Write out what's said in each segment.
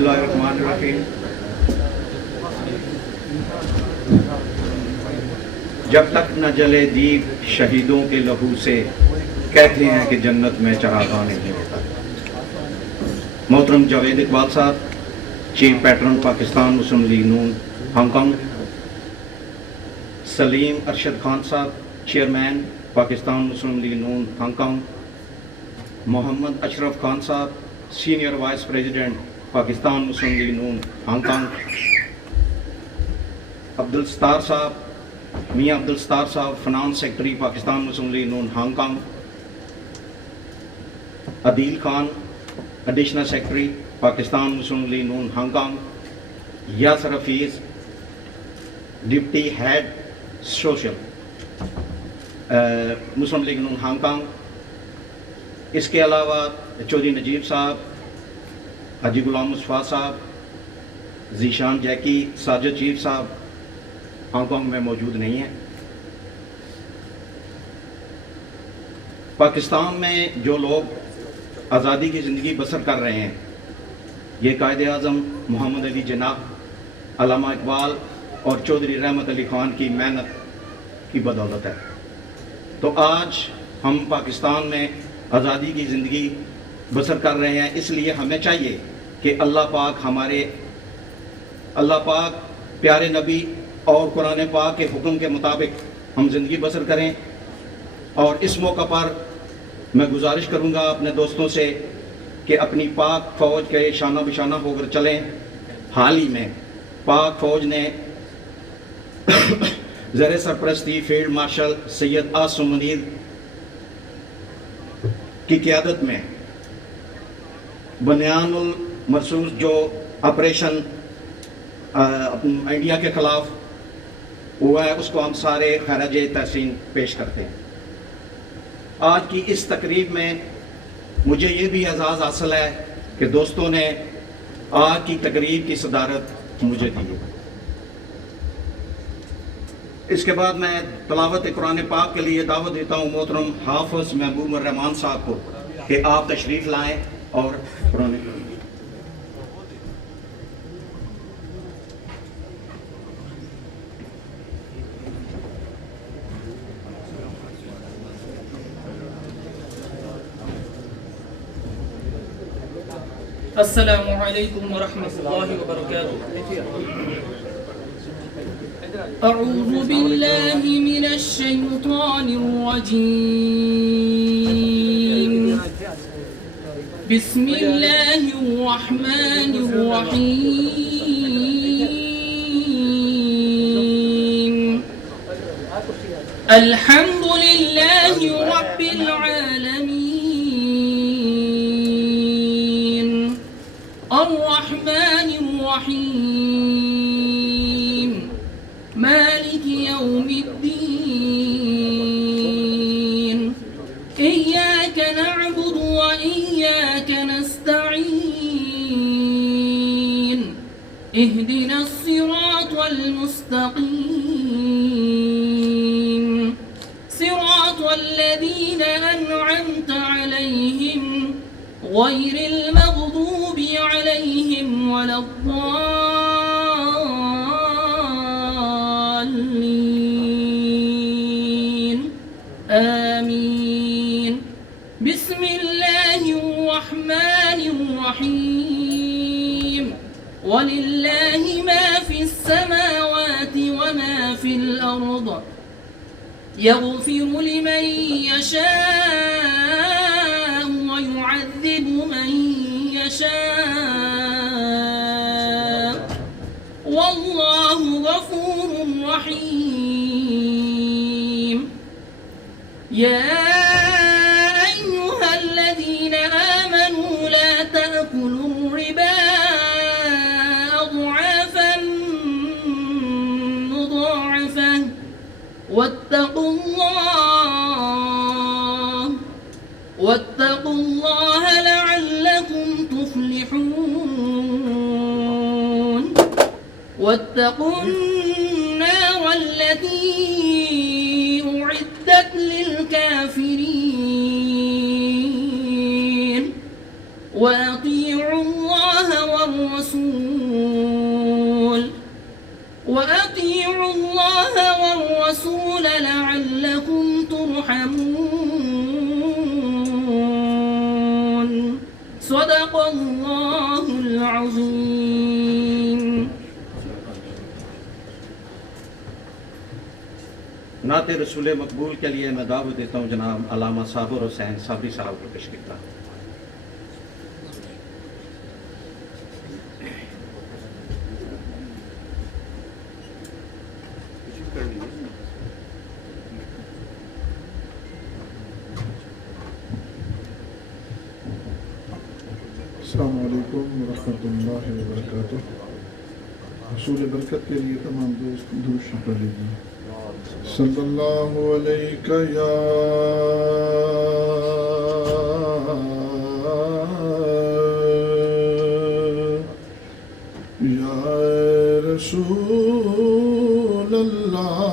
اللہ الرحمن الرحیم۔ جب تک نہ جلے دیگ شہیدوں کے لہو سے، کہتے ہیں کہ جنت میں چراغاں نہیں ہوتا۔ محترم Javed Iqbal sahab, chief patron Pakistan Muslim League Noon Hong Kong, Saleem Arshad Khan sahab, chairman Pakistan Muslim League Noon Hong Kong, Muhammad Ashraf Khan sahab, senior vice president Pakistan Muslim League Noon Hong Kong, Abdul Sattar sahab, Mian Abdul Sattar sahab, finance secretary Pakistan Muslim League Noon Hong Kong, Adeel Khan, additional secretary Pakistan Muslim League Noon Hong Kong, Yasir Hafeez, deputy head social Muslim League Noon Hong Kong. اس کے علاوہ چودھری نجیب صاحب، حاجی غلام مصطفیٰ صاحب، ذیشان جیکی، ساجد چیف صاحب ہانگ کانگ میں موجود نہیں ہیں۔ پاکستان میں جو لوگ آزادی کی زندگی بسر کر رہے ہیں، یہ قائد اعظم محمد علی جناح، علامہ اقبال اور چودھری رحمت علی خان کی محنت کی بدولت ہے۔ تو آج ہم پاکستان میں آزادی کی زندگی بسر کر رہے ہیں، اس لیے ہمیں چاہیے کہ اللہ پاک پیارے نبی اور قرآن پاک کے حکم کے مطابق ہم زندگی بسر کریں۔ اور اس موقع پر میں گزارش کروں گا اپنے دوستوں سے کہ اپنی پاک فوج کے شانہ بشانہ ہو کر چلیں۔ حال ہی میں پاک فوج نے زیر سرپرستی فیلڈ مارشل سید عاصم منیر کی قیادت میں بنیان المرصوص جو آپریشن انڈیا کے خلاف ہوا ہے، اس کو ہم سارے خراج تحسین پیش کرتے ہیں۔ آج کی اس تقریب میں مجھے یہ بھی اعزاز حاصل ہے کہ دوستوں نے آج کی تقریب کی صدارت مجھے دی ہے۔ اس کے بعد میں تلاوت قرآن پاک کے لیے دعوت دیتا ہوں محترم حافظ محبوب الرحمان صاحب کو کہ آپ تشریف لائیں اور قرآن السلام علیکم ورحمۃ اللہ وبرکاتہ۔ اعوذ باللہ من الشیطان الرجیم، بسم اللہ الرحمن الرحیم، الحمد للہ رب العالمین، الرحمن الرحیم، مالک یوم الدین، ایاک نعبد و ایاک نستعین، اہدنا الصراط المستقیم، صراط الذین انعمت علیہم غیر المغضوب علیہم ولا الضالین، آمین۔ بسم اللہ الرحمن الرحیم، وللہ ما فی السماوات وما فی الارض، یغفر لمن یشاء ويعذب من يشاء، والله غفور رحيم۔ يا أيها الذين آمنوا لا تأكلوا الربا أضعافا مضاعفة، واتقوا الله لعلكم تفلحون، واتقوا النار التي أعدت للكافرين، وأطيعوا الله والرسول صدق الله العظيم. نعت رسول مقبول کے لیے میں دعوت دیتا ہوں جناب علامہ صابر حسین صابری صاحب کو تشریف لائیں. السلام علیکم ورحمۃ اللہ وبرکاتہ. حصول برکت کے لیے تمام دوست درود شریف پڑھ لیجیے. صلی اللہ علیہ یا رسول اللہ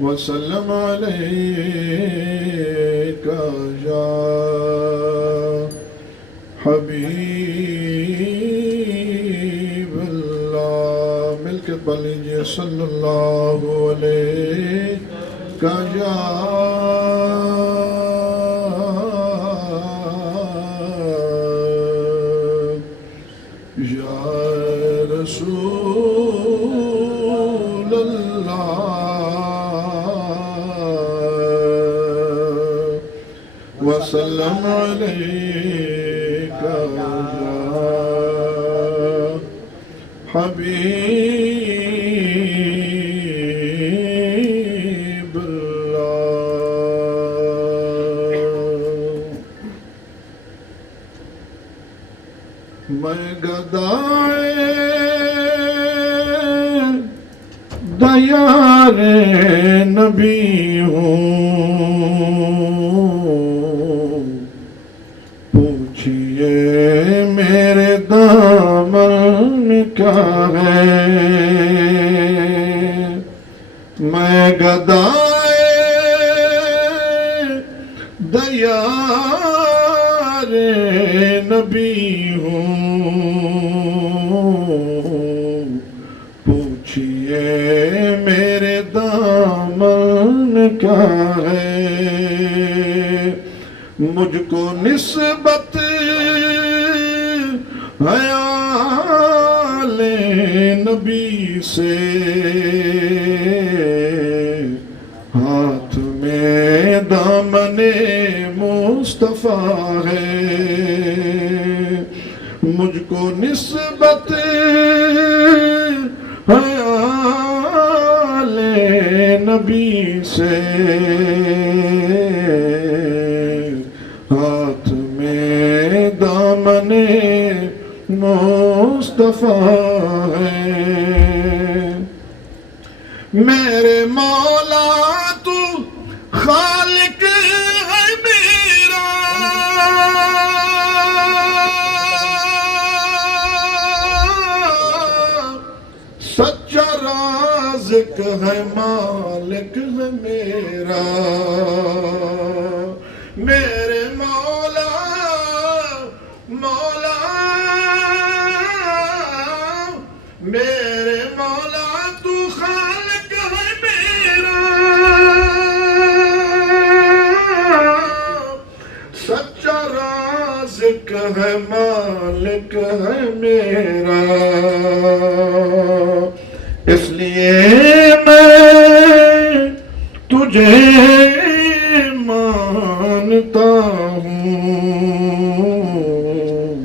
وسلم علیک یا حبیب اللہ. مل کے پڑھ لیجیے صلی اللہ علیہ یا رسول اللہ وسلم علیک یا حبیب اللہ. میں گدائے دیار نبی ہوں، پوچھئے میرے دامن کیا ہے. میں گدائے دیار نبی ہوں، پوچھئے میرے دامن کیا ہے. مجھ کو نسبت ہے آل نبی سے، ہاتھ میں دامن مصطفیٰ ہے. مجھ کو نسبت ہے آل نبی سے، ہاتھ میں دامن مصطفیٰ ہے. میرے مولا تو خالق ہے میرا، سچا رازق ہے مالک ہے میرا. میرے مولا مولا میرے مولا تو خالق ہے میرا، سچا رازق ہے مالک ہے میرا. اس لیے میں تجھے مانتا ہوں،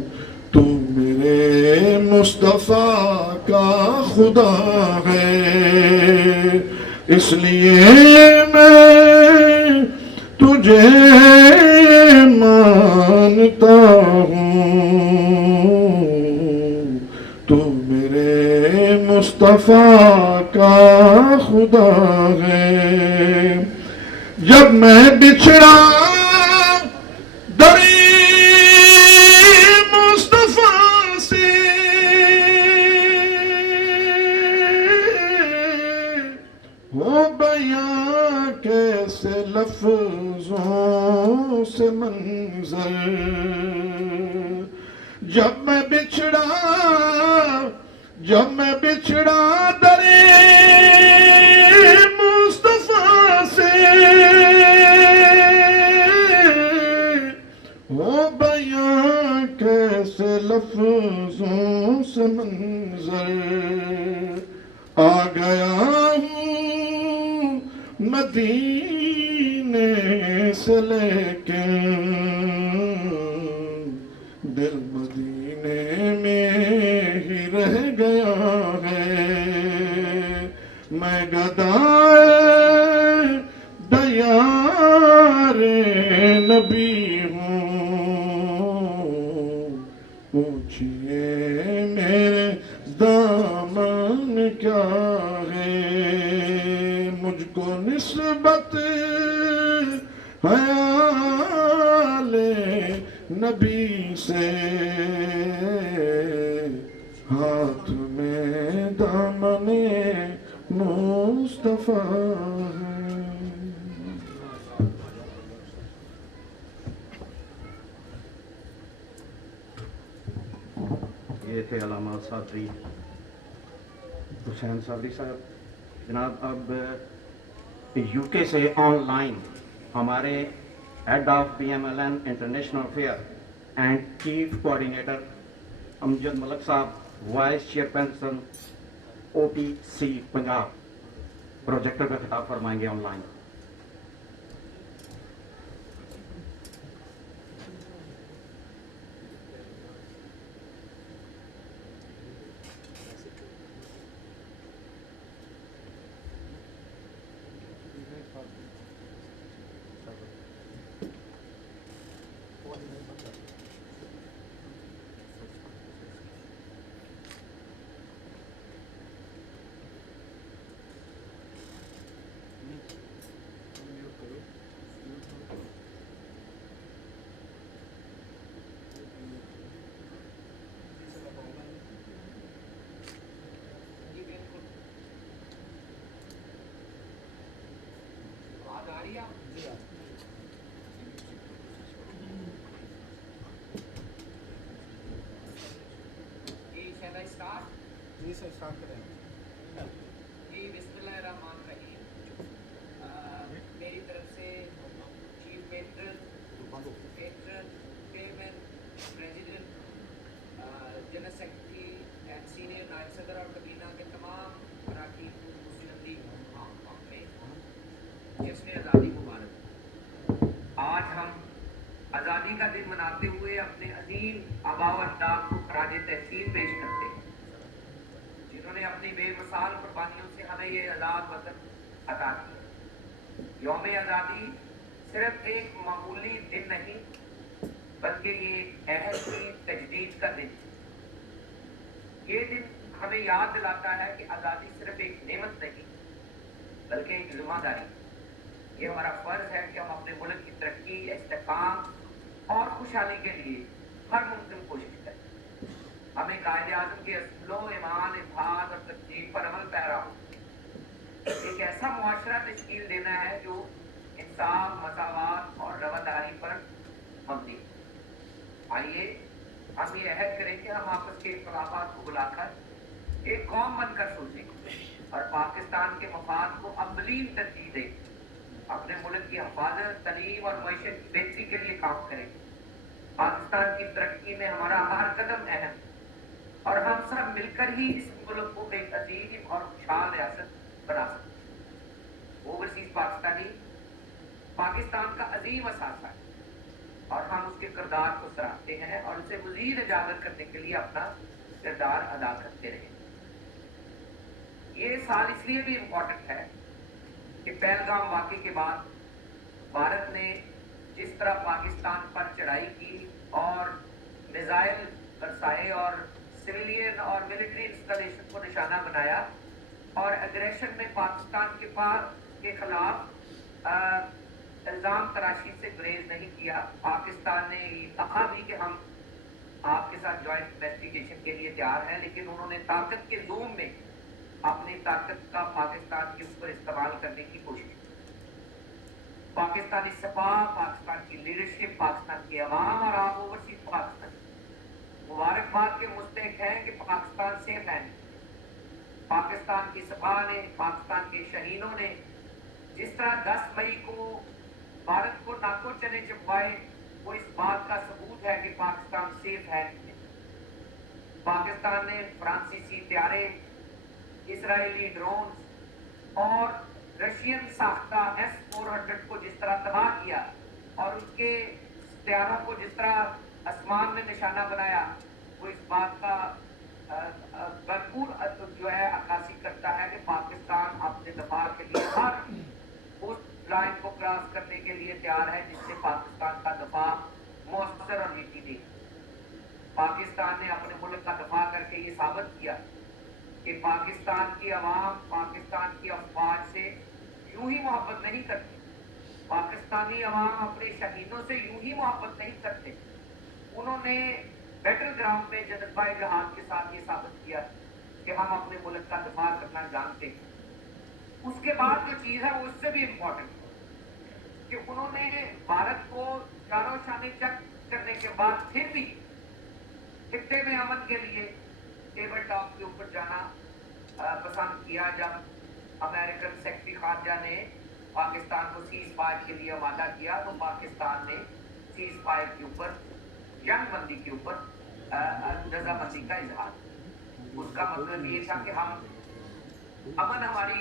تو میرے مصطفیٰ کا خدا ہے. اس لیے میں تجھے مانتا ہوں، تو میرے مصطفیٰ کا خدا ہے. جب میں بچھڑا دری مصطفیٰ سے، ہو بیاں کیسے لفظوں سے منظر. جب میں بچھڑا دری مصطفیٰ سے، وہ بیاں کیسے لفظوں سے منظر آ گیا ہوں مدینے سے، لیکن دل مدینے میں ہی رہ گیا ہے۔ میں گدائے دیار نبی ہوں، پوچھئے میرے دامن کیا ہے، مجھ کو نسبت حیال نبی سے، ہاتھ میں دامن مصطفیٰ ہے۔ یہ تھے علامہ صادری حسین صادری صاحب۔ جناب اب یو کے سے آن لائن ہمارے head of PMLN international affairs and chief coordinator Amjad Malik sahab, vice chairperson OPC Punjab, projector پہ خطاب فرمائیں گے آن لائن۔ بسم اللہ الرحمن الرحیم۔ میری طرف سے chief pattern, chairman, president, general secretary and senior نائب صدر اور کابینہ کے تمام اراکین کو مسلم میں جشن آزادی مبارک۔ آج ہم آزادی کا دن مناتے ہوئے اپنے عظیم آباء و اجداد کو خراج تحسین پیش کرتے ہیں، جنہوں نے اپنی بے مثال قربانیوں سے ہمیں یہ آزاد وطن عطا کیا۔ یوم آزادی صرف ایک معمولی دن نہیں، بلکہ یہ عہد کی تجدید کا دن ہے۔ یہ دن ہمیں یاد دلاتا ہے کہ آزادی صرف ایک نعمت نہیں، بلکہ ایک ذمہ داری۔ یہ ہمارا فرض ہے کہ ہم اپنے ملک کی ترقی، استحکام اور خوشحالی کے لیے ہر ممکن کوشش کریں۔ ہمیں قائد اعظم کے اصولوں، ایمان، اتحاد اور تقسیم پر عمل پیرا ہو، ایک ایسا معاشرہ تشکیل دینا ہے جو انصاف، مساوات اور رواداری پر مبنی۔ آئیے ہم یہ عہد کریں کہ ہم آپس کے اختلافات کو بلا کر ایک قوم بن کر سوچیں اور پاکستان کے مفاد کو اولین ترجیح دیں، اپنے ملک کی حفاظت، تعلیم اور معیشت کی بہتری کے لیے کام کریں۔ پاکستان کی ترقی میں ہمارا ہر قدم اہم، اور ہم سب مل کر ہی اس ملک کو ایک عظیم اور خوشحال ریاست بنا سکتے ہیں۔ اوورسیز پاکستانی پاکستان کا عظیم اثاثہ ہے، اور ہم اس کے کردار کو سراہتے ہیں اور اسے مزید اجاگر کرنے کے لیے اپنا کردار ادا کرتے رہیں۔ یہ سال اس لیے بھی امپورٹنٹ ہے کہ پہلگام واقعے کے بعد بھارت نے جس طرح پاکستان پر چڑھائی کی اور میزائل برسائے اور سویلین اور ملٹری انسٹالیشن کو نشانہ بنایا اور اگریشن میں پاکستان کے خلاف الزام تراشی سے گریز نہیں کیا، پاکستان نے یہ کہا بھی کہ ہم آپ کے ساتھ جوائنٹ انویسٹیگیشن کے لیے تیار ہیں، لیکن انہوں نے طاقت کے زوم میں اپنی طاقت کا پاکستان کے اوپر استعمال کرنے کی کوشش کی۔ پاکستانی سپاہ، پاکستان کی لیڈرشپ، پاکستان کی عوام اور عام اوورسیز پاکستان مبارکباد کے مستحق ہیں کہ پاکستان سیف ہے۔ پاکستان کی سپاہ نے، پاکستان کے شہینوں نے جس طرح 10 مئی کو بھارت کو ناکو چنے چپوائے، وہ اس بات کا पाकिस्तान सेफ है। पाकिस्तान ने फ्रांसीसी तैयारे, इसराइली ड्रोन और रशियन साख्ता S-400 को जिस तरह तबाह किया और उसके तैयारों को जिस तरह आसमान में निशाना बनाया, वो इस बात का भरपूर जो है अक्कासी करता है कि पाकिस्तान अपने दफा के लिए हर उस लाइन को क्रॉस करने के लिए तैयार है जिससे पाकिस्तान का दफा मौसर और यकीनी। पाकिस्तान ने अपने मुल्क का दफा करके ये साबित किया कि पाकिस्तान की आवाम पाकिस्तान की अफवाज से यूं ही मोहब्बत नहीं करती। पाकिस्तानी अवाम अपने शहीदों से यूं ही मोहब्बत नहीं करते। उन्होंने बैटल ग्राउंड में जज्बा जहाद के साथ ये साबित किया कि हम अपने मुल्क का दफा करना जानते हैं। उसके बाद जो चीज़ है वो उससे भी इम्पोर्टेंट कि उन्होंने भारत को चारों शाने चक करने के बाद फिर भी खित्ते में अमन के लिए टेबल टॉप के ऊपर जाना पसंद किया। जब अमेरिकन सेक्रेटरी खारजा ने पाकिस्तान को सीज फायर के लिए आमादा किया तो पाकिस्तान ने सीज फायर के ऊपर, जंग बंदी के ऊपर रजामंदी का इजहार। उसका मतलब ये था कि हम अमन हमारी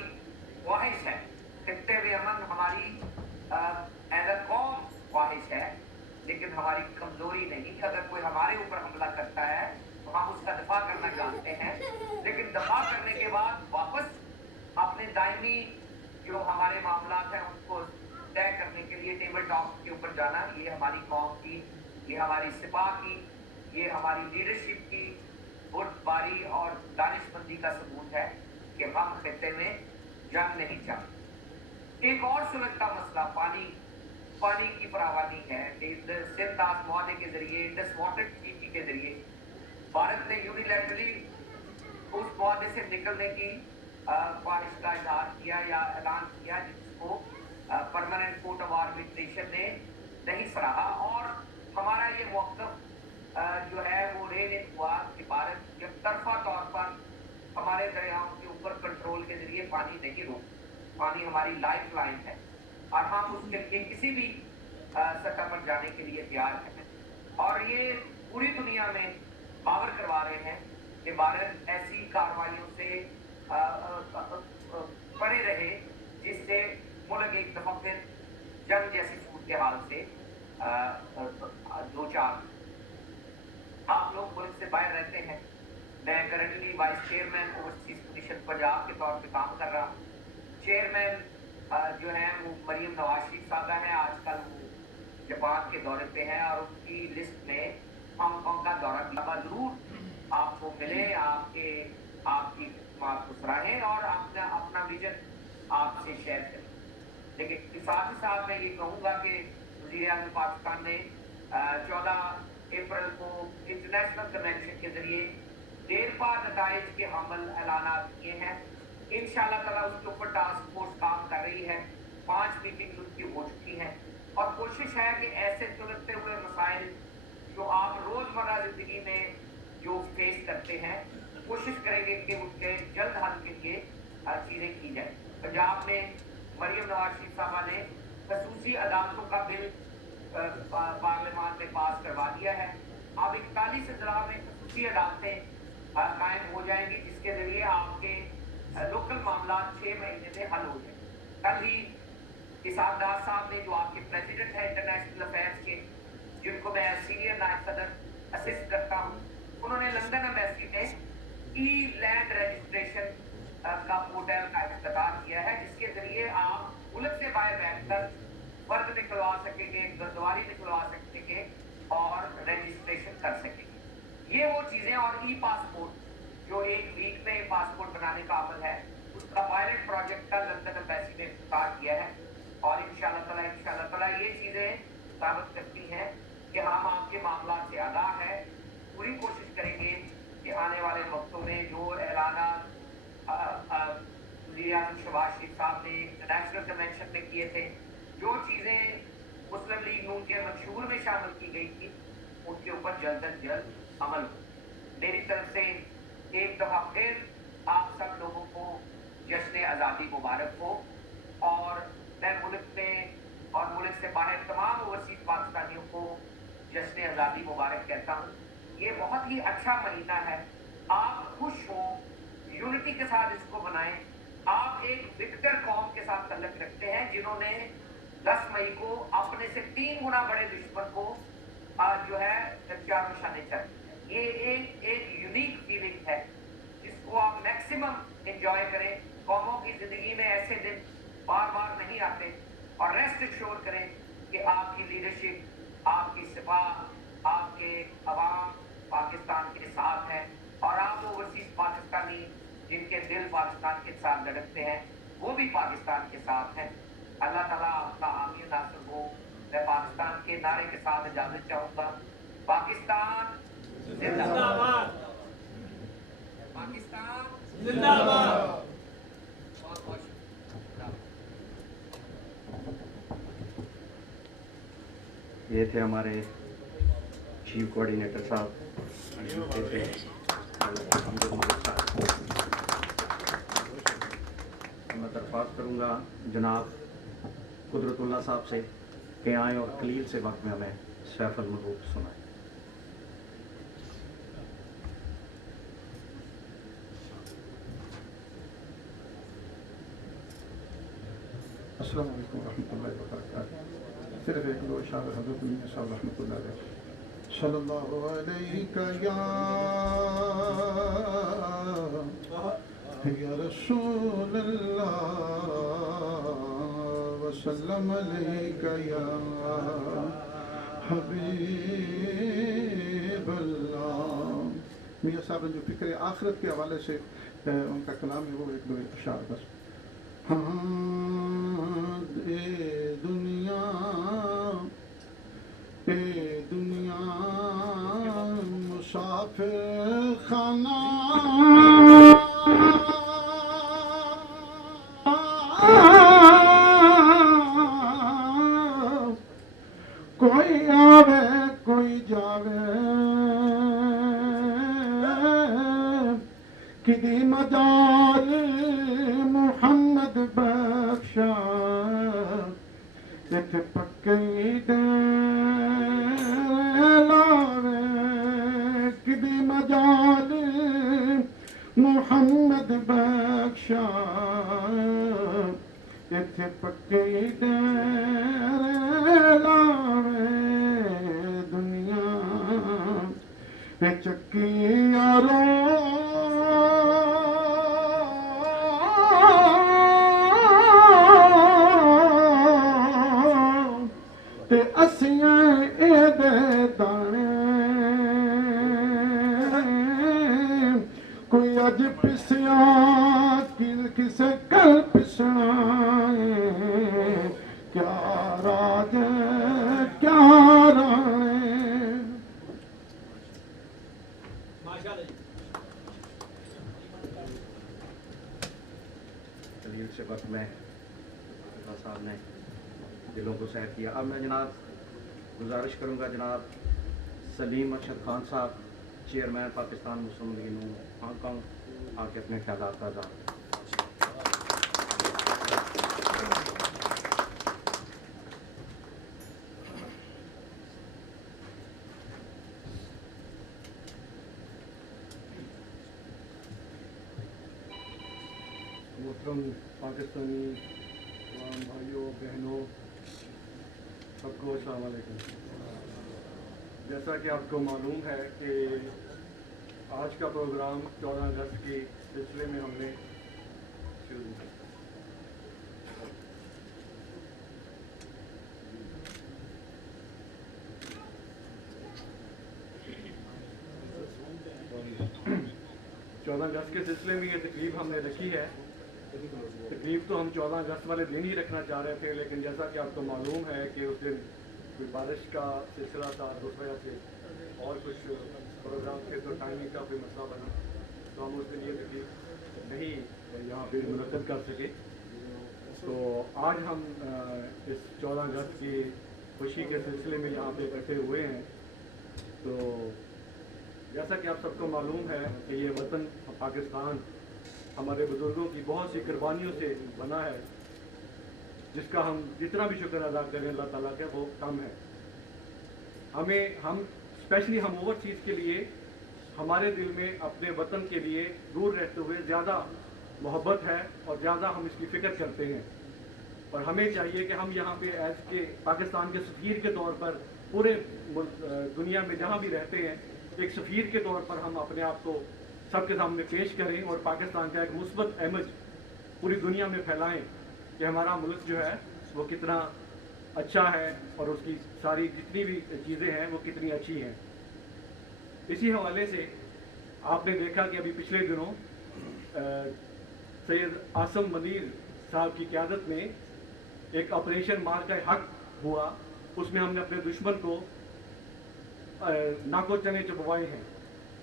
ख्वाहिश है, खित्ते में अमन हमारी एज अ कौम ख्वाहिश है, लेकिन हमारी कमजोरी नहीं। अगर कोई हमारे ऊपर हमला करता है तो हम उसका दफा करना जानते हैं, लेकिन दफा करने के बाद वापस अपने दायमी जो हमारे मामलात हैं उनको तय करने के लिए टेबल टॉप के ऊपर जाना, ये हमारी कौम की, ये हमारी सिपा की, ये हमारी लीडरशिप की बुर्दबारी और दानिशमंदी का सबूत है कि हम खित्ते में जंग नहीं चाहते। एक और सुलगता मसला पानी की फरावानी है। सिंध दास मुआहदे के जरिए, इंडस वाटर ट्रीटी के जरिए भारत ने यूनिलैटरली उस मुआहदे से निकलने की ख्वाहिश का इजहार किया या ऐलान किया, जिसको परमानेंट कोर्ट ऑफ आर्बिट्रेशन ने नहीं सराहा। और हमारा ये मौक़िफ़ जो है वो रेल हुआ कि भारत एकतरफा तौर पर हमारे दरियाओं के ऊपर कंट्रोल के जरिए पानी नहीं रोक। पानी हमारी लाइफ लाइन है और हम उसके लिए किसी भी सतह पर जाने के लिए तैयार हैं। और ये पूरी दुनिया में बावर करवा रहे हैं कि भारत ऐसी कार्रवाइयों से परे रहे जिससे मुल्क एक दफा फिर जंग जैसी सूरत हाल से दो चार। आप लोग मुल्क से बाहर रहते हैं। मैं currently vice chairman overseas commission Punjab के तौर पे काम कर रहा हूँ। चेयरमैन जो है वो मरियम नवाज शरीफ साहबा है, आजकल वो जापान के दौरे पे हैं और उनकी लिस्ट में हांगकांग का दौरा किया। जरूर आपको मिले, आपकी बात को सराहें और अपना विजन आपसे शेयर करें। लेकिन साथ ही साथ मैं ये कहूँगा कि वज़ीर-ए-आज़म पाकिस्तान ने 14 अप्रैल को इंटरनेशनल कन्वेंशन के जरिए देरपा नताइज के हमल ऐलानात किए हैं। इंशाअल्लाह ताला उसके ऊपर टास्क फोर्स काम कर रही है। 5 मीटिंग्स उनकी हो चुकी हैं और कोशिश है कि ऐसे सुलगते हुए मसाइल जो आप रोज़मर्रा ज़िंदगी में जो फेस करते हैं, कोशिश करेंगे कि उनके जल्द हल के लिए चीज़ें की जाए। पंजाब में मरियम नवाज शरीफ साहबा ने खसूसी अदालतों का बिल पार्लियामान में पास करवा दिया है। अब 41 अजला में खसूसी अदालतें कायम हो जाएंगी, जिसके जरिए आपके लोकल मामला 6 महीने में हल हो जाए। कल ही इसाक डार साहब ने, जो आपके प्रेसिडेंट हैं इंटरनेशनल अफेयर्स के, जिनको मैं सीनियर नायब सदर असिस्ट करता हूँ, उन्होंने लंदन एम्बेसी में ई लैंड रजिस्ट्रेशन का पोर्टल का इफ्तिताह किया है, जिसके जरिए आप मुल्क से बाहर बैठकर फर्द निकलवा सकेंगे, गुरुद्वारी निकलवा सकेंगे और रजिस्ट्रेशन कर सकेंगे। ये वो चीज़ें। और ई पासपोर्ट जो एक वीक में पासपोर्ट बनाने का अमल है, उसका पायलट प्रोजेक्ट का लंदन एम्बेसी ने इफ्तिताह किया है। और इंशाअल्लाह ताला ये चीज़ें साबित करती हैं कि हम आपके मामला से आगाह हैं। पूरी कोशिश करेंगे कि आने वाले वक्तों में जो ऐलाना वज़ीर-ए-आज़म शहबाज शरीफ साहब ने इंटरनेशनल कन्वेंशन में किए थे, जो चीज़ें मुस्लिम लीग नून के मंशूर में शामिल की गई थी, उनके ऊपर जल्द अज जल्द अमल हो। मेरी तरफ से एक दफ़ा फिर आप सब लोगों को जश्न आज़ादी मुबारक हो। और मैं मुल्क में और मुल्क से बाहर तमाम ओवरसीज पाकिस्तानियों को जश्न आज़ादी मुबारक कहता हूँ। ये बहुत ही अच्छा महीना है, आप खुश हो, यूनिटी के साथ इसको बनाएं। आप एक विक्टर कौम के साथ तल्लुक रखते हैं जिन्होंने 10 मई को अपने से 3 गुना बड़े दुश्मन को जो है 4 निशाने चढ़े। ये एक यूनिक फीलिंग है, इसको आप मैक्सिमम एंजॉय करें। कौमों की जिंदगी में ऐसे दिन बार बार नहीं आते, और रेस्ट एश्योर करें कि आपकी लीडरशिप, आपकी सिपाह, आपके अवाम पाकिस्तान के साथ हैं, और आप ओवरसीज पाकिस्तानी जिनके दिल पाकिस्तान के साथ धड़कते हैं वो भी पाकिस्तान के साथ हैं। अल्लाह ताला आपका हामी नासिर हो। मैं पाकिस्तान के नारे के साथ इजाजत चाहूँगा। पाकिस्तान जिंदाबाद, पाकिस्तान जिंदाबाद। बहुत बहुत शुक्रिया। ये थे हमारे चीफ कोऑर्डिनेटर साहब। मैं दरख्वास्त करूँगा जनाब कुदरतुल्लाह साहब से कि आएँ और कलील से वक्त में हमें सैफ अल मलूक सुनाएं। अस्सलाम वालेकुम रहमतुल्लाहि व बरकातहू। सिर्फ एक दो इशारे हज़रत मियां साहब रहमतुल्लाह अलैह सल्लल्लाहु अलैहि या रसूल अल्लाह वसल्लम अलैका या हबीब अल्लाह। मियां साहब ने जो फिक्र आखिरत के हवाले से उनका कलाम है, वो एक दो इशारे बस। हाँ ए दुनिया मुसाफिर खाना, कोई आवे कोई जावे, किदी मजाल मुहम्मद बख्शा, इत्थे पक्के लावे, किदी मजाल मुहम्मद बख्शा, इत्थे पक्के लावे। दुनिया चक्की यारो ते असियां एदे दाने, कोई अज पिसया किसे कल पिसना है, क्या राज क्या राणे। कलील से वक्त में साहब ने दिलों को सैर किया। अब मैं जनाब गुजारिश करूंगा जनाब सलीम अरशद खान साहब, चेयरमैन पाकिस्तान मुस्लिम लीग नून हांगकॉन्ग, आके अपने ख्यालात का इज़हार। मोहतरम पाकिस्तानी भाइयों बहनों सबको अस्सलाम वालेकुम। जैसा कि आपको मालूम है कि आज का प्रोग्राम 14 अगस्त के सिलसिले में हमने शुरू किया। 14 अगस्त के सिलसिले में ये तकरीब हमने रखी है। तकरीब तो हम 14 अगस्त वाले दिन ही रखना चाह रहे थे, लेकिन जैसा कि आपको मालूम है कि उस दिन कोई बारिश का सिलसिला था, तो उस वजह से और कुछ प्रोग्राम के तो टाइमिंग का कोई मसला बना, तो हम उस दिन ये तकरीब नहीं यहाँ पे मुनक्कद कर सके। तो आज हम इस 14 अगस्त की खुशी के सिलसिले में यहाँ पे इकट्ठे हुए हैं। तो जैसा कि आप सबको मालूम है कि ये वतन पाकिस्तान हमारे बुज़ुर्गों की बहुत सी कुर्बानियों से बना है, जिसका हम जितना भी शुक्र अदा करें अल्लाह ताला का वो कम है। हम स्पेशली हम ओवरसीज़ के लिए हमारे दिल में अपने वतन के लिए दूर रहते हुए ज़्यादा मोहब्बत है और ज़्यादा हम इसकी फ़िक्र करते हैं। और हमें चाहिए कि हम यहाँ पे एज के पाकिस्तान के सफ़ीर के तौर पर पूरे दुनिया में जहाँ भी रहते हैं एक सफ़ीर के तौर पर हम अपने आप को सबके सामने पेश करें और पाकिस्तान का एक मुस्बत इमेज पूरी दुनिया में फैलाएं कि हमारा मुल्क जो है वो कितना अच्छा है और उसकी सारी जितनी भी चीज़ें हैं वो कितनी अच्छी हैं। इसी हवाले से आपने देखा कि अभी पिछले दिनों सैयद आसम मनीर साहब की क़यादत में एक ऑपरेशन मार का हक हुआ, उसमें हमने अपने दुश्मन को नाको चने चबवाए हैं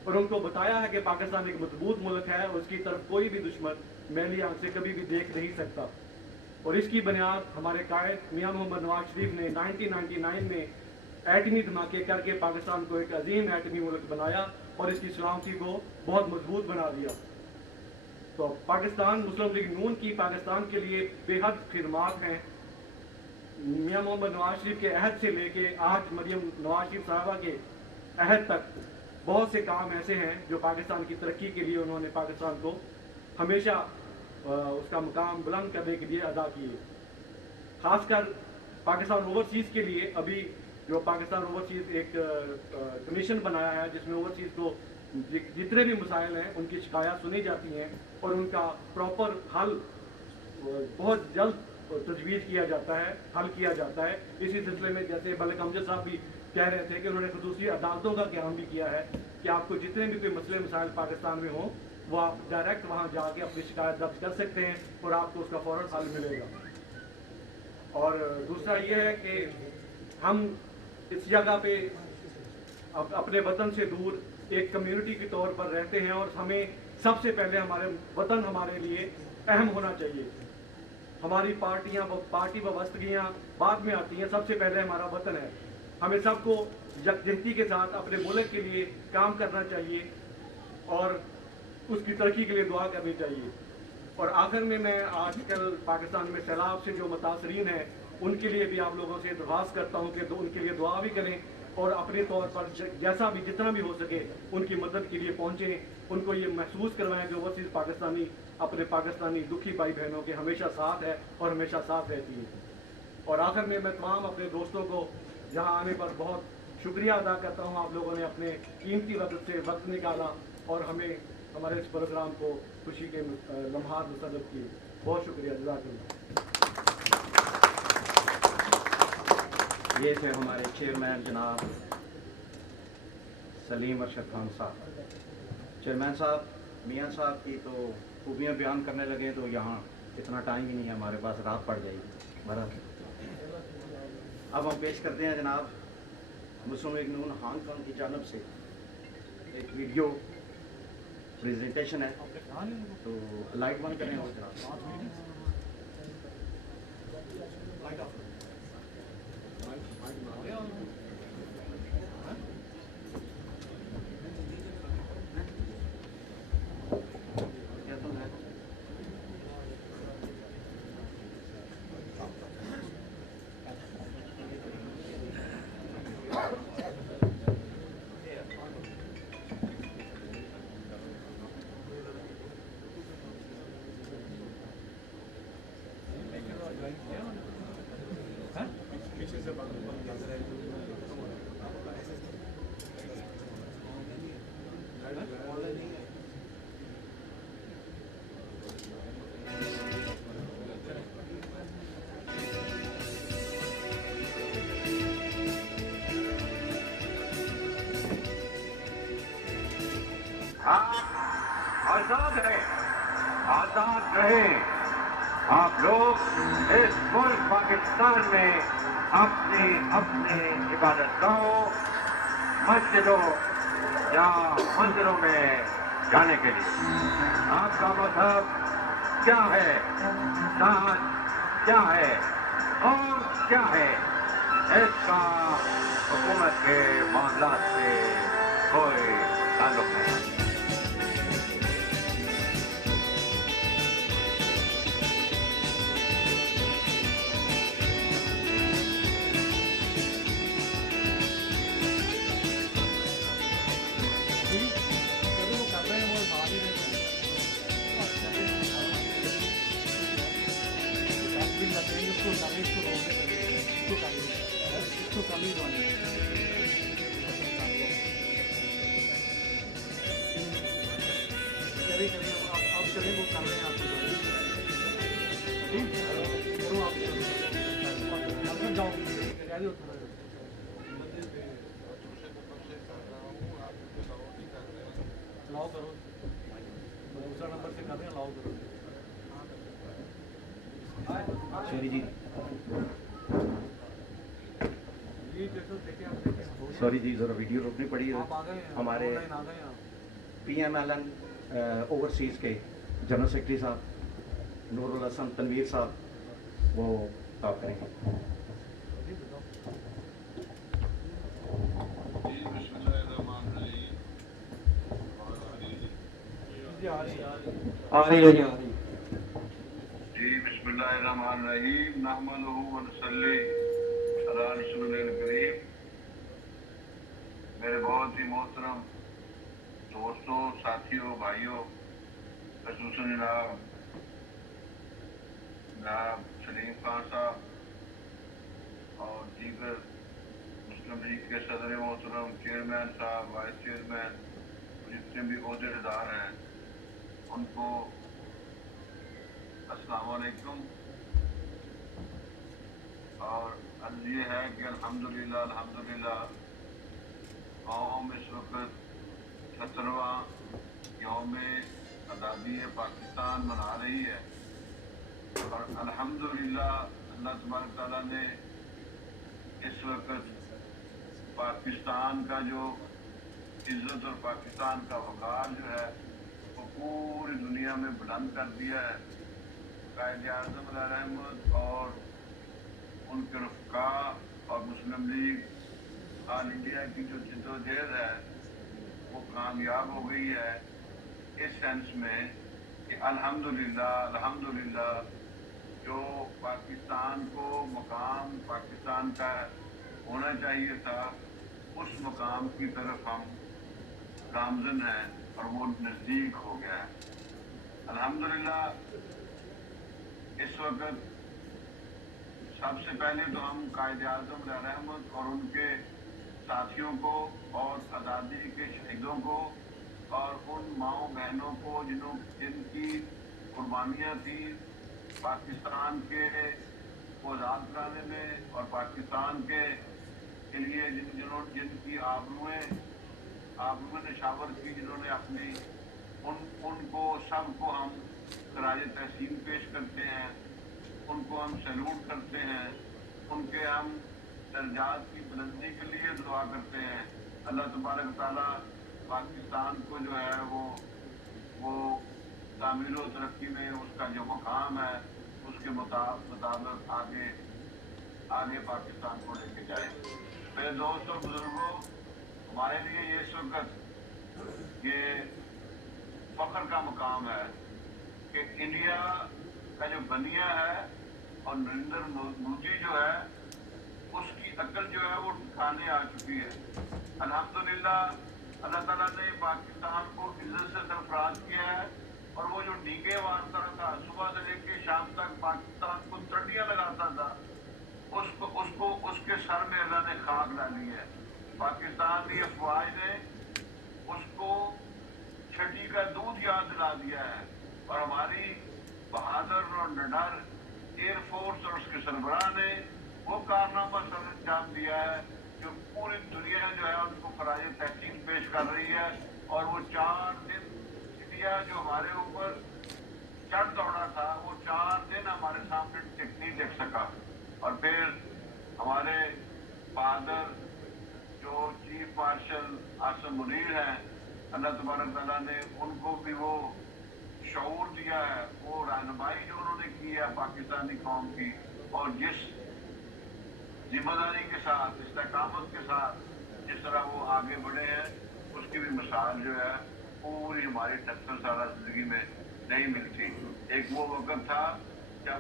और उनको बताया है कि पाकिस्तान एक मजबूत मुल्क है, उसकी तरफ कोई भी दुश्मन मैली आंख से कभी भी देख नहीं सकता। और इसकी बुनियाद हमारे कायद मियां मोहम्मद नवाज शरीफ ने 1999 में एटमी धमाके करके पाकिस्तान को एक अजीम एटमी मुल्क बनाया और इसकी सलामती को बहुत मजबूत बना दिया। तो पाकिस्तान मुस्लिम लीग नून की पाकिस्तान के लिए बेहद खिदमात हैं। मियां मोहम्मद नवाज शरीफ के अहद से लेके आज मरियम नवाज शरीफ साहबा के अहद तक बहुत से काम ऐसे हैं जो पाकिस्तान की तरक्की के लिए उन्होंने पाकिस्तान को हमेशा उसका मुकाम बुलंद करने के लिए अदा किए। खासकर पाकिस्तान ओवरसीज़ के लिए अभी जो पाकिस्तान ओवरसीज़ एक कमीशन बनाया है जिसमें ओवरसीज़ को जितने भी मसाइल हैं उनकी शिकायत सुनी जाती हैं और उनका प्रॉपर हल बहुत जल्द तजवीज़ किया जाता है, हल किया जाता है। इसी सिलसिले में जैसे मलिक अमजद साहब भी कह रहे थे कि उन्होंने खसूसी अदालतों का क़याम भी किया है कि आपको जितने भी कोई मसले मसाइल पाकिस्तान में हों वो आप डायरेक्ट वहाँ जाके अपनी शिकायत दर्ज कर सकते हैं और आपको उसका फ़ौरन हल मिलेगा। और दूसरा ये है कि हम इस जगह पे अपने वतन से दूर एक कम्युनिटी के तौर पर रहते हैं और हमें सबसे पहले हमारे वतन हमारे लिए अहम होना चाहिए। हमारी पार्टी व्यवस्थियाँ बाद में आती हैं, सबसे पहले हमारा वतन है। हमें सबको यकजहती के साथ अपने मुल्क के लिए काम करना चाहिए और उसकी तरक्की के लिए दुआ करनी चाहिए। और आखिर में मैं आजकल पाकिस्तान में सैलाब से जो मुतासरीन हैं उनके लिए भी आप लोगों से दरख्वास्त करता हूँ कि उनके लिए दुआ भी करें और अपने तौर पर जैसा भी जितना भी हो सके उनकी मदद के लिए पहुँचें। उनको ये महसूस करवाएं कि ओवरसीज़ पाकिस्तानी अपने पाकिस्तानी दुखी भाई बहनों के हमेशा साथ है और हमेशा साथ रहती है। और आखिर में मैं तमाम अपने दोस्तों को यहाँ आने पर बहुत शुक्रिया अदा करता हूँ। आप लोगों ने अपने कीमती वक्त से वक्त निकाला और हमें हमारे इस प्रोग्राम को खुशी के लम्हात मुसद्दक़ किए। बहुत शुक्रिया, जज़ाकल्लाह। ये थे हमारे चेयरमैन जनाब सलीम अरशद खान साहब। चेयरमैन साहब मियाँ साहब की तो खूबियाँ बयान करने लगे तो यहाँ इतना टाइम ही नहीं है हमारे पास, रात पड़ जाएगी बरत। अब हम पेश करते हैं जनाब मुस्लिम लीग नून हांगकांग की जानब से एक वीडियो प्रेजेंटेशन है, तो लाइट बंद करें और जनाब। आजाद रहे आप लोग इस मुल्क पाकिस्तान में अपने अपने इबादत गाहों, मस्जिदों या मंदिरों में जाने के लिए। आपका मजहब क्या है, नाज क्या है और क्या है, इसका हुकूमत के मामलात से कोई ताल्लुक नहीं। करिए आप चलें, वो कर रहे हैं आपके ठीक करो आप जाओ अलाउ करो, दूसरा नंबर से कर रहे हैं, अलाउ करो। सॉरी जी, ये जैसे देखें आप देखें सॉरी जी, ज़रा वीडियो रोकनी पड़ी है। आप आ गए हैं, हमारे ऑनलाइन आ गए हैं आप। PMLN ओवरसीज़ के जनरल सेक्रेटरी साहब नूरुल हसन तनवीर साहब वो बात करेंगे। आ रही है जी बिस्मिल्लाहिर्रहमानिर्रहीम नहमदुहु व नसल्ली अला रसूलिल करीम। मेरे बहुत ही मोहतरम दोस्तों, साथियों, भाइयों, खसूसन जनाब सलीम खान साहब और दीगर मुस्लिम लीग के सदर मोहतरम, चेयरमैन साहब, वाइस चेयरमैन, जितने भी ओहदेदार हैं उनको अस्सलाम वालेकुम। और अर्ज ये है कि अल्हम्दुलिल्लाह अल्हम्दुलिल्लाह कौम इस वक्त 70वां यौम आज़ादी पाकिस्तान मना रही है और अल्हम्दुलिल्लाह अल्लाह तबारक तआला ने इस वक्त पाकिस्तान का जो इज़्ज़त और पाकिस्तान का वक़ार जो है वो पूरी दुनिया में बुलंद कर दिया है। कायद-ए-आज़म रहमत और उनके रफ़का और मुस्लिम लीग ऑल इंडिया की जो जिद्दोजहद है वो कामयाब हो गई है इस सेंस में कि अल्हम्दुलिल्लाह अल्हम्दुलिल्लाह जो पाकिस्तान को मकाम पाकिस्तान का होना चाहिए था उस मकाम की तरफ हम गामज़न हैं और वो नज़दीक हो गया है। अल्हम्दुलिल्लाह इस वक्त सबसे पहले तो हम कायद-ए-आज़म रहमत और उनके साथियों को और आज़ादी के शहीदों को और उन माओ बहनों को जिनकी कुर्बानियाँ थी पाकिस्तान के को आज़ाद कराने में और पाकिस्तान के लिए जिनकी आबरूएं निशावर की, जिन्होंने अपनी उनको सबको हम खराज तहसीन पेश करते हैं, उनको हम सैल्यूट करते हैं, उनके हम दर्जात की बुलंदी के लिए दुआ करते हैं। अल्लाह तबारक तआला पाकिस्तान को जो है वो तामीर और तरक्की में उसका जो मकाम है उसके मुताबिक आगे पाकिस्तान को लेके जाए। मेरे दोस्तों बुजुर्गों, हमारे लिए ये इस वक्त ये फख्र का मकाम है कि इंडिया का जो बनिया है और नरेंद्र मोदी जो है उसकी अकल जो है वो ठिकाने आ चुकी है। अल्हम्दुलिल्लाह अल्लाह ताला ने पाकिस्तान को इज्जत से सरफराज किया है और वो जो डीके मारता था सुबह से लेकर शाम तक पाकिस्तान को तड़ियाँ लगाता था उसके सर में अल्लाह ने खाक डाली है। पाकिस्तान की अफवाज ने उसको छठी का दूध याद दिला दिया है और हमारी बहादुर और निडर एयरफोर्स और उसके सरबराह ने वो कारनामा सर अंजाम दिया है जो पूरी दुनिया जो है उनको खराज तहसीन पेश कर रही है। और वो 4 दिन इंडिया जो हमारे ऊपर चढ़ दौड़ा था वो 4 दिन हमारे सामने नहीं देख सका। और फिर हमारे बहादुर जो चीफ मार्शल आसिम मुनीर हैं, अल्लाह तबारक तआला ने उनको भी वो शऊर दिया है, वो रहनुमाई जो उन्होंने की है पाकिस्तानी कौम की और जिस जिम्मेदारी के साथ इस्तेकामत के साथ जिस तरह वो आगे बढ़े हैं उसकी भी मिसाल जो है पूरी हमारी 78 साल जिंदगी में नहीं मिलती। एक वो वक्त था जब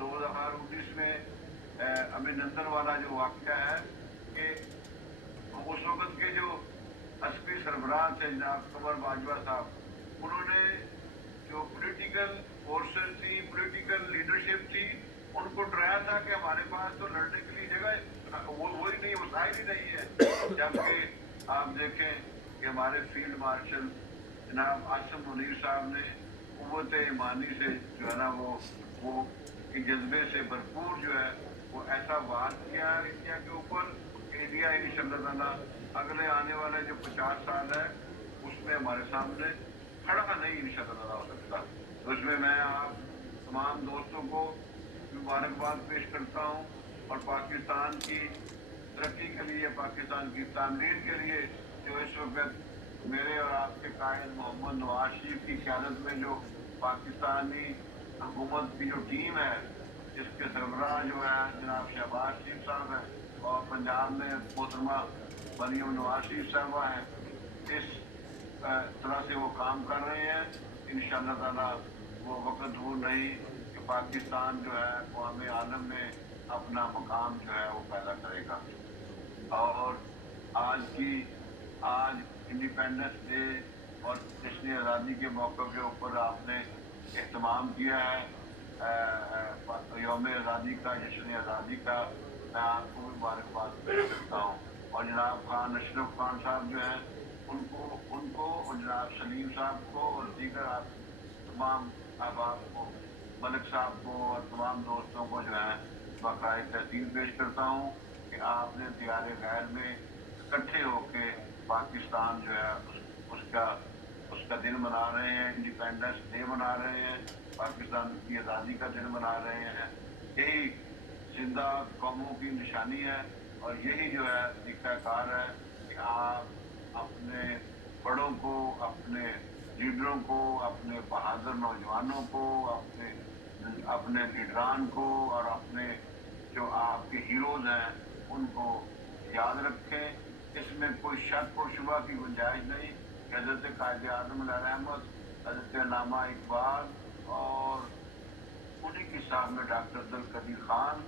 2019 में अभिनंदन वाला जो वाक़या है कि उस वक्त के जो अस्करी सरबराह थे जनाब कमर बाजवा साहब, उन्होंने जो पॉलिटिकल फोर्सेस थी, पॉलिटिकल लीडरशिप थी, उनको डराया था कि हमारे पास तो लड़ने के लिए जगह वो ही नहीं, वसाइल ही नहीं है। जबकि आप देखें कि हमारे फील्ड मार्शल जनाब आसिम मुनीर साहब ने क़ुव्वत ईमानी से जो है ना वो एक जज्बे से भरपूर जो है वो ऐसा वार किया इंडिया के ऊपर, इंडिया इंशाअल्लाह अगले आने वाले जो 50 साल है उसमें हमारे सामने खड़ा नहीं इंशाअल्लाह हो सकता। तो उसमें मैं आप तमाम दोस्तों को मुबारकबाद पेश करता हूँ और पाकिस्तान की तरक्की के लिए, पाकिस्तान की तामीर के लिए जो इस वक्त मेरे और आपके कायद मोहम्मद नवाज शरीफ की क़यादत में जो पाकिस्तानी हुकूमत की जो टीम है, जिसके सरबराह जो है जनाब शहबाज शरीफ साहब हैं और पंजाब में मोहतरमा मरियम नवाज शरीफ साहबा हैं, इस तरह से वो काम कर रहे हैं। इंशाअल्लाह ताला वो वक्त दूर नहीं कि पाकिस्तान जो है अक़वाम आलम में अपना मकाम जो है वो पैदा करेगा। और आज इंडिपेंडेंस डे और जश्न आज़ादी के मौके के ऊपर आपने एहतमाम किया है यौम आज़ादी का, जश्न आज़ादी का, मैं आपको मुबारकबाद पेश करता हूँ। और जनाब खान अशरफ खान साहब जो हैं उनको और जनाब सलीम साहब को और दीगर आप तमाम अहबाब को, मलिक साहब को और तमाम दोस्तों को जो है बाकायदा तहसील पेश करता हूँ कि आपने दियार गैर में इकट्ठे होके पाकिस्तान जो है उसका दिन मना रहे हैं, इंडिपेंडेंस डे मना रहे हैं, पाकिस्तान की आज़ादी का दिन मना रहे हैं। यही जिंदा कौमों की निशानी है और यही जो है तरीक़ाकार है कि आप अपने बड़ों को, अपने लीडरों को, अपने बहादुर नौजवानों को, अपने लीडरान को और अपने जो आपके हीरोज़ हैं उनको याद रखें। इसमें कोई शक और शुबा की गुंजाइश नहीं। हज़रत कायद आज़म रहमत, हज़रत अल्लामा इकबाल और उन्हीं की साहब में डॉक्टर अब्दुल कदीर खान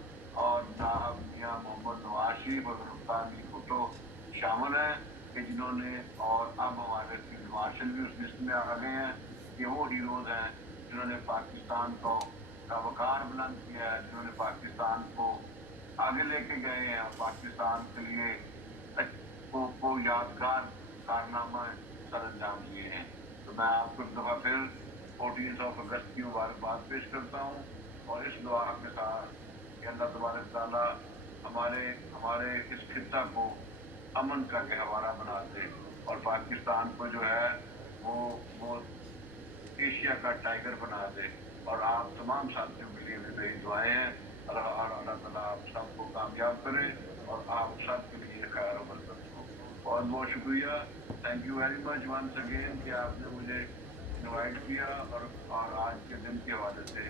और नाब मियाँ मोहम्मद नवाज शरीफ और रुल्तानी भुट्टो शामिल हैं कि जिन्होंने, और अब हमारे फील्ड मार्शल भी उस लिस्ट में आ गए हैं कि वो हीरोज़ हैं जिन्होंने पाकिस्तान को का वकार बुलंद किया है, जिन्होंने पाकिस्तान को आगे लेके गए हैं और पाकिस्तान के लिए को यादगार कारनामा सर अंजाम दिए हैं। तो मैं आपको एक दफ़ा फिर 14 अगस्त की मुबारकबाद पेश करता हूँ और इस दुआ के साथ कि अल्लाह तबारक ताला हमारे इस खित्ता को अमन का गहवारा बना दे और पाकिस्तान को जो है वो एशिया का टाइगर बना दे। और आप तमाम साथियों के लिए भी मेरी दुआएं हैं। अल्लाह ताला आप सबको कामयाब करे और आप सब के लिए खैर और बरकत हो। बहुत बहुत शुक्रिया, thank you very much once again कि आपने मुझे इनवाइट किया और आज के दिन के हवाले से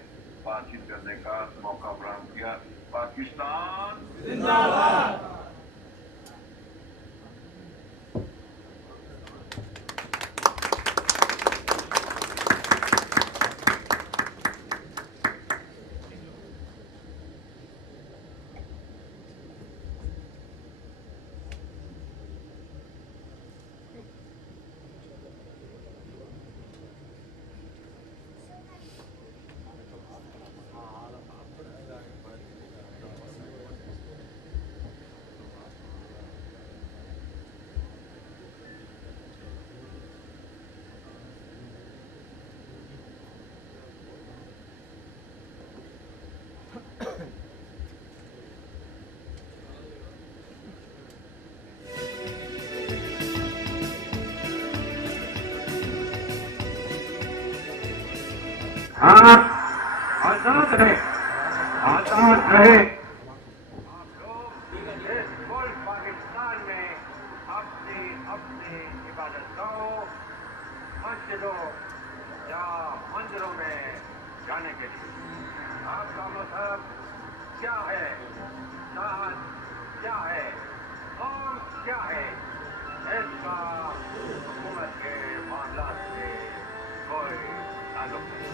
बातचीत करने का मौका फराहम किया। पाकिस्तान जिंदाबाद। हाँ, आजाद रहे, आजाद रहे। आप लोग इस मुल्क पाकिस्तान में अपनी इबादत गाहों, मस्जिदों या मंदिरों में जाने के लिए आपका मजहब क्या है, चाहत क्या है, कौन क्या है, इसका हुकूमत के मामलात से कोई ताल्लुक नहीं।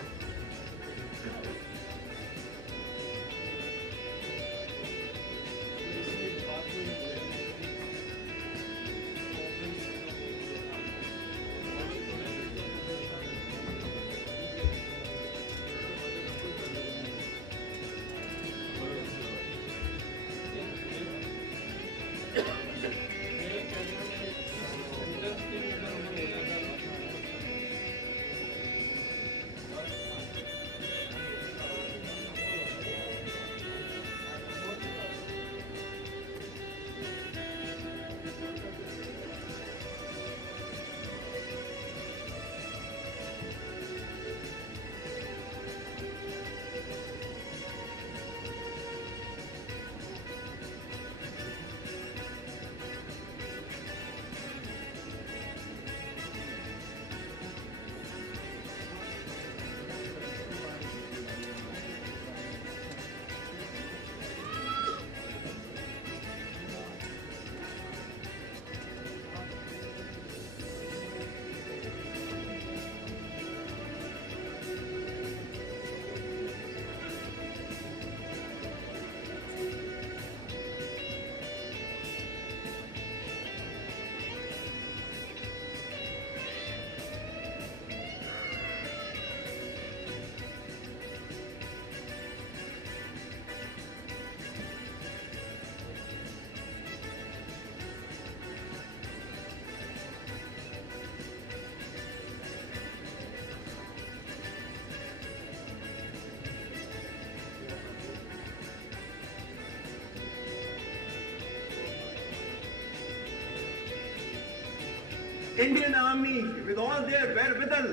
Indian Army, with all their wherewithal,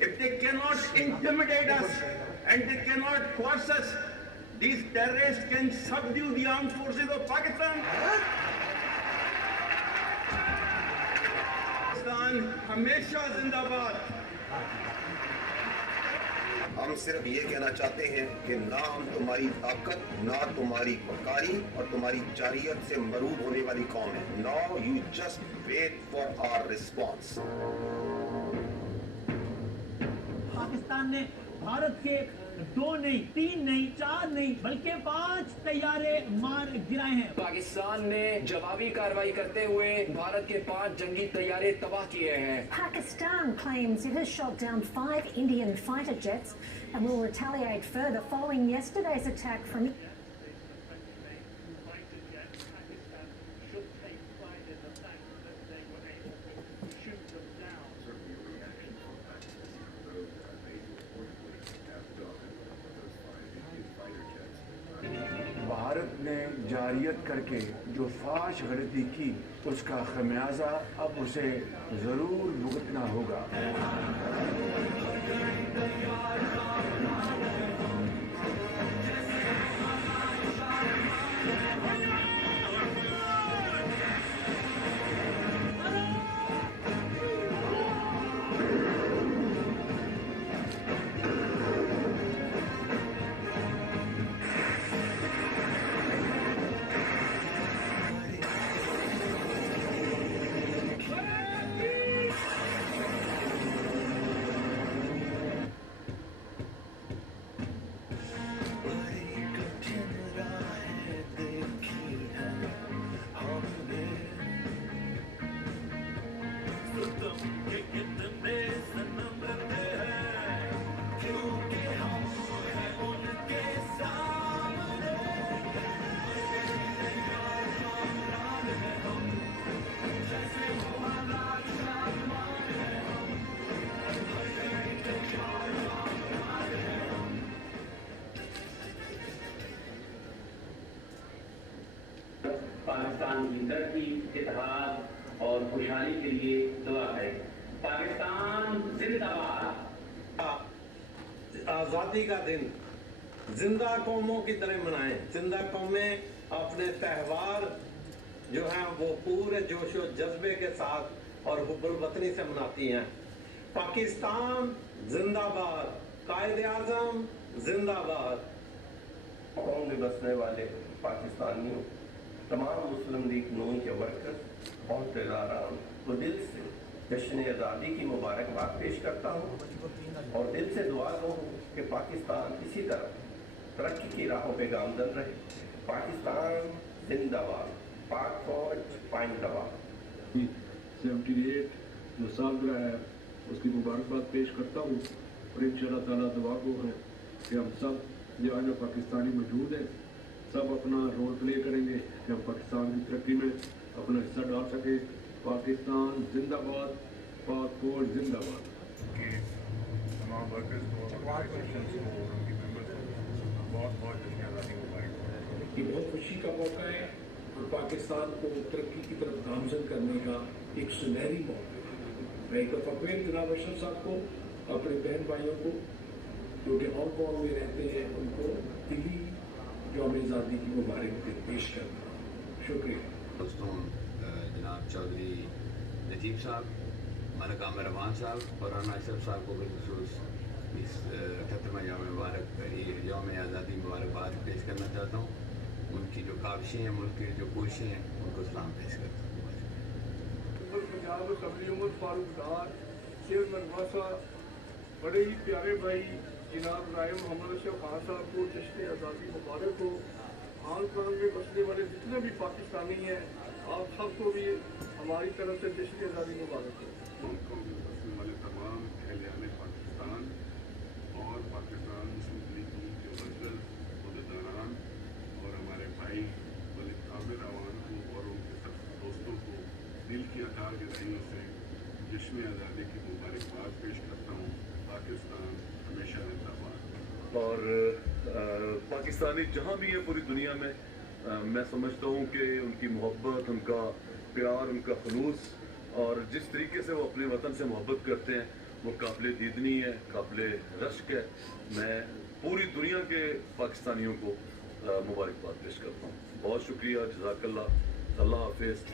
if they cannot intimidate us and they cannot coerce us, these terrorists can subdue the armed forces of Pakistan. Pakistan हमेशा जिंदाबाद. हम सिर्फ ये कहना चाहते हैं कि ना हम तुम्हारी ताकत, ना तुम्हारी बकारी और तुम्हारी जारियत से मरूब होने वाली कौम है. Now you just wait for our response. Pakistan ने भारत के 2 नहीं, 3 नहीं, 4 नहीं बल्कि 5 तैयारे मार गिराए हैं. पाकिस्तान ने जवाबी कार्रवाई करते हुए भारत के 5 जंगी तैयारे तबाह किए हैं. Pakistan claims it has shot down 5 Indian fighter jets and will retaliate further following yesterday's attack from Bharat ने जारियत करके जो फाश गलती की उसका खमियाजा अब उसे ज़रूर भुगतना होगा. पाकिस्तान की तरक्की, इत्तेहाद और खुशहाली के लिए दुआ करें. पाकिस्तान जिंदाबाद. आज़ादी का दिन जिंदा कौमों की तरह मनाएं. जिंदा कौमें अपने त्यौहार जो हैं वो पूरे जोश और जज्बे के साथ और हुब्बुल वतनी से मनाती हैं. पाकिस्तान जिंदाबाद. कायदे आज़म जिंदाबाद. कौम में बसने वाले पाकिस्तानियों, तमाम मुस्लिम लीग नून के वर्कर्स और ठेकेदारान को दिल से जश्न आज़ादी की मुबारकबाद पेश करता हूँ और दिल से दुआ करूँ कि पाकिस्तान इसी तरह तरक्की की राहों पे गामजन रहे. पाकिस्तान जिंदाबाद. पाक फौज पाइंदाबाद. 78 जो सालगिरह है उसकी मुबारकबाद पेश करता हूँ और इंशाअल्लाह ताला दुआ को है कि हम सब जो आज पाकिस्तानी मौजूद हैं सब अपना रोल प्ले करेंगे कि हम पाकिस्तान की तरक्की में अपना हिस्सा डाल सके. पाकिस्तान जिंदाबाद. पाक फौज जिंदाबाद. तमाम वर्कर्स को, ऑर्गेनाइजेशंस को, उनकी मेंबर्स को बहुत बहुत धन्यवाद मुबारक. ये बहुत खुशी का मौका है और पाकिस्तान को तरक्की की तरफ गामजन करने का एक सुनहरी मौका है. मैं एक दफ़ा फिर जनाब अशरफ साहब को, अपने बहन भाइयों को जो कि हांगकॉन्ग में रहते हैं उनको दिल्ली यौम आज़ादी की मुबारक पेश करता हूँ. शुक्रिया. दोस्तों, जनाब चौधरी नजीब साहब, मलिक आमिर रहमान साहब और राना अशरफ साहब को बिलखुसूस इस 78वां यौम आज़ादी मुबारकबाद पेश करना चाहता हूँ. उनकी जो काविशें हैं, मुल्क की जो कोशिशें हैं, उनको सलाम पेश करता हूँ. पंजाब असम्बली उमर फारूक डार, चेयरमैन वासा, बड़े ही प्यारे भाई जनाब राय मोहम्मद अशरफ खान साहब को जश्न आज़ादी मुबारक हो. हांगकॉन्ग में बसने वाले जितने भी पाकिस्तानी हैं, आप सबको भी हमारी तरफ से जश्न आज़ादी मुबारक हो. हांगकॉन्ग में बसने वाले तमाम अहले पाकिस्तान और पाकिस्तान मुस्लिम लीग नून के वर्कर्स, अहदेदारान और हमारे भाई मलिक आमिर रहमान को और उनके सब दोस्तों को दिल की अता गहराइयों से जश्न आज़ादी की मुबारकबाद पेश करता हूँ. पाकिस्तान हमेशा जिंदाबाद. और पाकिस्तानी जहाँ भी है पूरी दुनिया में, मैं समझता हूँ कि उनकी मोहब्बत, उनका प्यार, उनका खलूस اور جس طریقے سے وہ اپنے وطن سے محبت کرتے ہیں وہ قابل دیدنی ہے, قابل رشک ہے. میں پوری دنیا کے پاکستانیوں کو مبارکباد پیش کرتا ہوں. بہت شکریہ, جزاک اللہ, اللہ حافظ.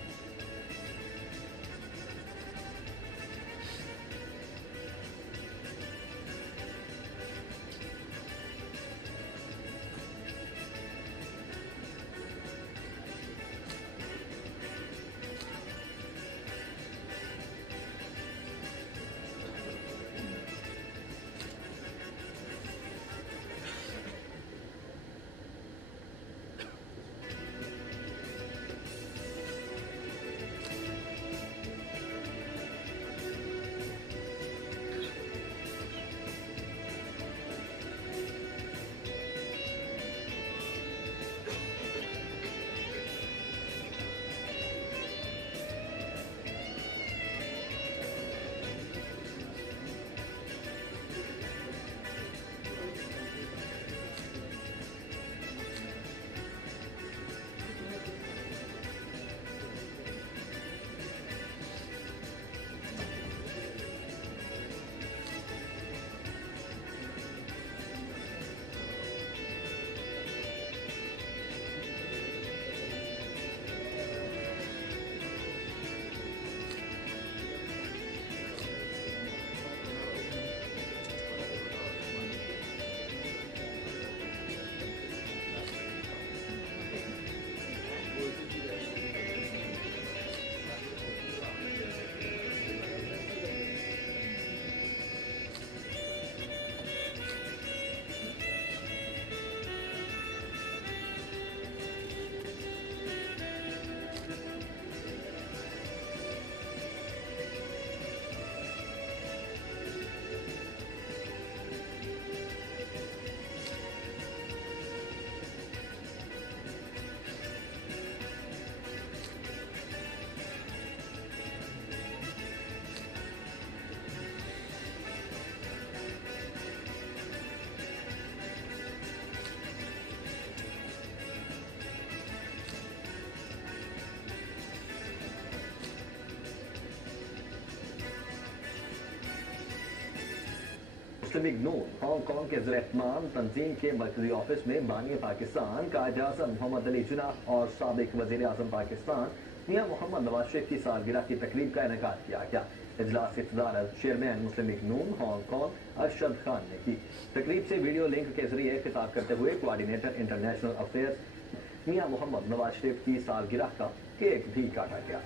مسلم لیگ نون ہانگ کانگ کے زیر اہتمام تنظیم کے مرکزی آفس میں بانی پاکستان قائد اعظم محمد علی جناح اور سابق وزیر اعظم پاکستان میاں محمد نواز شریف کی سالگرہ کی تقریب کا انعقاد کیا گیا. اجلاس کی صدارت چیئرمین مسلم لیگ نون ہانگ کانگ ارشد خان نے کی. تقریب سے ویڈیو لنک کے ذریعے خطاب کرتے ہوئے کوارڈینیٹر انٹرنیشنل افیئرز میاں محمد نواز شریف کی سالگرہ کا کیک بھی کاٹا گیا.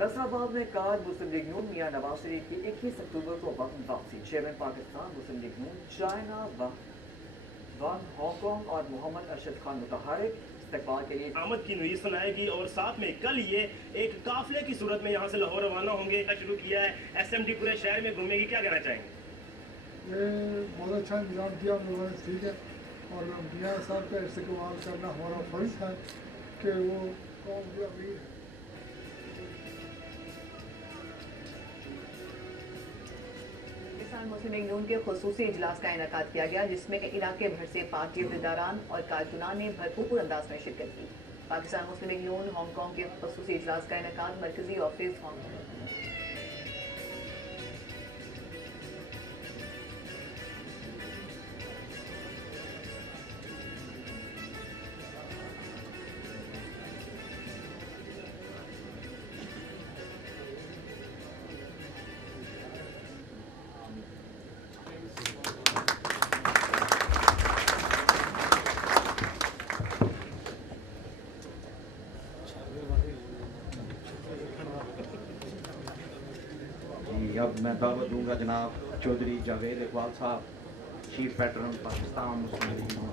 نصر آباد میں قائد مسلم لیگ نون میاں نواز شریف کی 21 اکتوبر کو وطن واپسی. چیئرمین پاکستان مسلم لیگ نون چائنا ون ہانگ کانگ اور محمد ارشد خان متحرک استقبال کے لیے آمد کی نوید سنائے گی اور ساتھ میں کل یہ ایک قافلے کی صورت میں یہاں سے لاہور روانہ ہوں گے. شروع کیا ہے ایس ایم ڈی پورے شہر میں گھومنے کی, کیا کہنا چاہیں گے؟ یہ بہت اچھا انتظام کیا ہم لوگوں نے, ٹھیک ہے, اور میاں صاحب کا استقبال کرنا ہمارا فرض تھا کہ وہ قوم کی امیر ہے. مسلم لیگ نون کے خصوصی اجلاس کا انعقاد کیا گیا جس میں علاقے بھر سے پارٹی عہدیداران اور کارکنان نے بھرپور انداز میں شرکت کی. پاکستان مسلم لیگ نون ہانگ کانگ کے خصوصی اجلاس کا انعقاد مرکزی آفس ہانگ کانگ. اب میں دعوت دوں گا جناب چودھری جاوید اقبال صاحب, چیف پیٹرن پاکستان مسلم لیگ نون.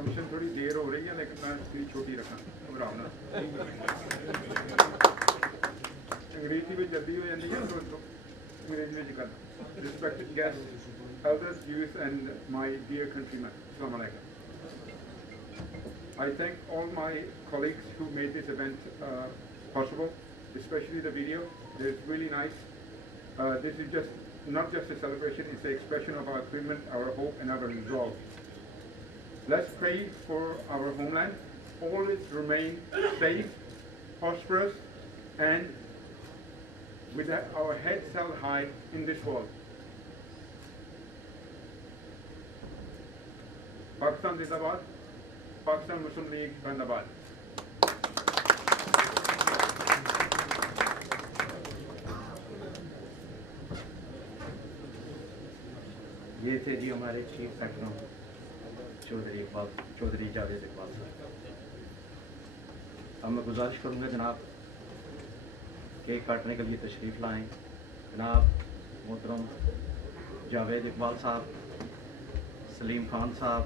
फंक्शन थोड़ी देर हो रही है लेकिन मैं इसकी छोटी रखा घबराओ ना अंग्रेजी में जल्दी हो जाती है तो अंग्रेजी में करना respected guest elders youth and my dear countrymen assalamu alaikum I thank all my colleagues who made this event possible, especially the video. It's really nice. This is not just a celebration, it's an expression of our commitment, our hope and our resolve. Let's pray for our homeland, always remain safe, prosperous and with our heads held high in this world. Pakistan Zindabad, Pakistan Muslim League Zindabad. یہ تھے جی ہمارے chief secretary Chaudhry Javed Iqbal صاحب. اب میں گزارش کروں گا جناب cake کاٹنے کے لیے تشریف لائیں. جناب محترم جاوید اقبال صاحب, سلیم خان صاحب,